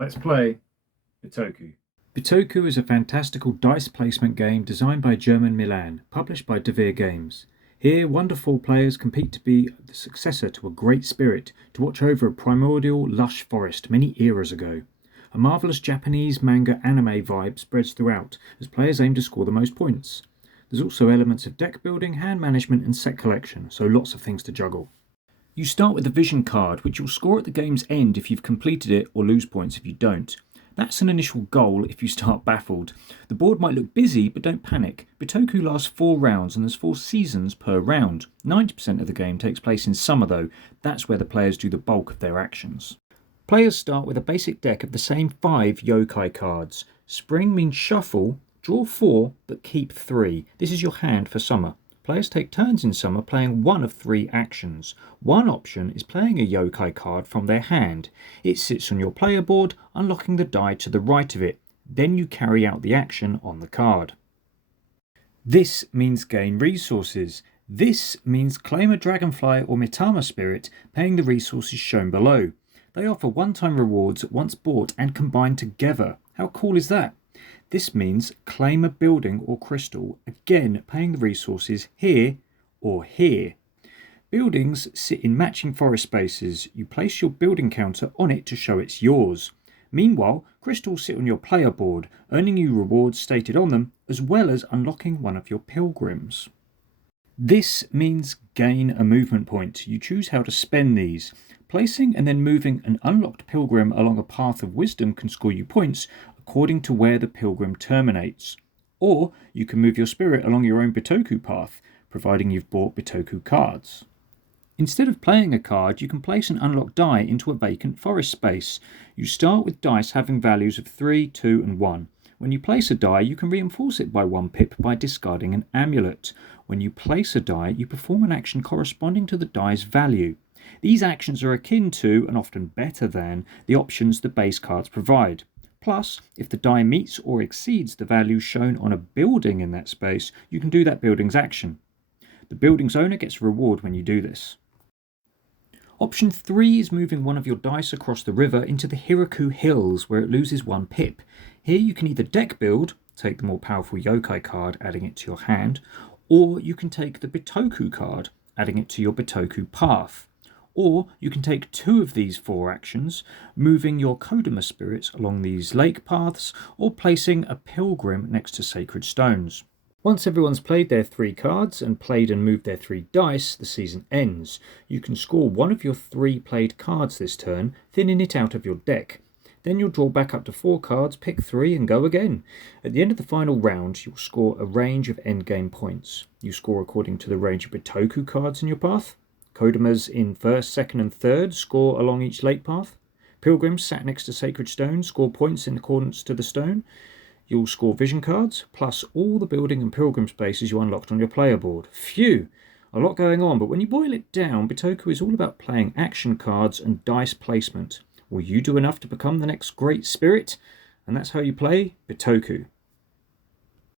Let's play Bitoku. Bitoku is a fantastical dice placement game designed by German Milan, published by Devir games. Here, wonderful players compete to be the successor to a great spirit, to watch over a primordial, lush forest many eras ago. A marvellous Japanese manga anime vibe spreads throughout, as players aim to score the most points. There's also elements of deck building, hand management and set collection, so lots of things to juggle. You start with a vision card, which you'll score at the game's end if you've completed it, or lose points if you don't. That's an initial goal if you start baffled. The board might look busy, but don't panic. Bitoku lasts 4 rounds and there's 4 seasons per round. 90% of the game takes place in summer though. That's where the players do the bulk of their actions. Players start with a basic deck of the same 5 yokai cards. Spring means shuffle, draw 4 but keep 3. This is your hand for summer. Players take turns in summer playing one of 3 actions. One option is playing a yokai card from their hand. It sits on your player board, unlocking the die to the right of it. Then you carry out the action on the card. This means gain resources. This means claim a dragonfly or mitama spirit, paying the resources shown below. They offer one-time rewards once bought and combined together. How cool is that? This means claim a building or crystal, again paying the resources here or here. Buildings sit in matching forest spaces. You place your building counter on it to show it's yours. Meanwhile, crystals sit on your player board, earning you rewards stated on them, as well as unlocking one of your pilgrims. This means gain a movement point. You choose how to spend these. Placing and then moving an unlocked pilgrim along a path of wisdom can score you points according to where the pilgrim terminates. Or you can move your spirit along your own Bitoku path, providing you've bought Bitoku cards. Instead of playing a card, you can place an unlocked die into a vacant forest space. You start with dice having values of 3, 2 and 1. When you place a die, you can reinforce it by 1 pip by discarding an amulet. When you place a die, you perform an action corresponding to the die's value. These actions are akin to, and often better than, the options the base cards provide. Plus, if the die meets or exceeds the value shown on a building in that space, you can do that building's action. The building's owner gets a reward when you do this. Option 3 is moving one of your dice across the river into the Hiraku Hills, where it loses 1 pip. Here you can either deck build, take the more powerful yokai card, adding it to your hand, or you can take the Bitoku card, adding it to your Bitoku path. Or you can take 2 of these 4 actions, moving your Kodama spirits along these lake paths, or placing a pilgrim next to sacred stones. Once everyone's played their 3 cards and played and moved their 3 dice, the season ends. You can score one of your 3 played cards this turn, thinning it out of your deck. Then you'll draw back up to 4 cards, pick 3 and go again. At the end of the final round, you'll score a range of endgame points. You score according to the range of Bitoku cards in your path. Kodamas in 1st, 2nd and 3rd score along each lake path. Pilgrims sat next to sacred stones score points in accordance to the stone. You'll score vision cards, plus all the building and pilgrim spaces you unlocked on your player board. Phew! A lot going on, but when you boil it down, Bitoku is all about playing action cards and dice placement. Will you do enough to become the next great spirit? And that's how you play Bitoku.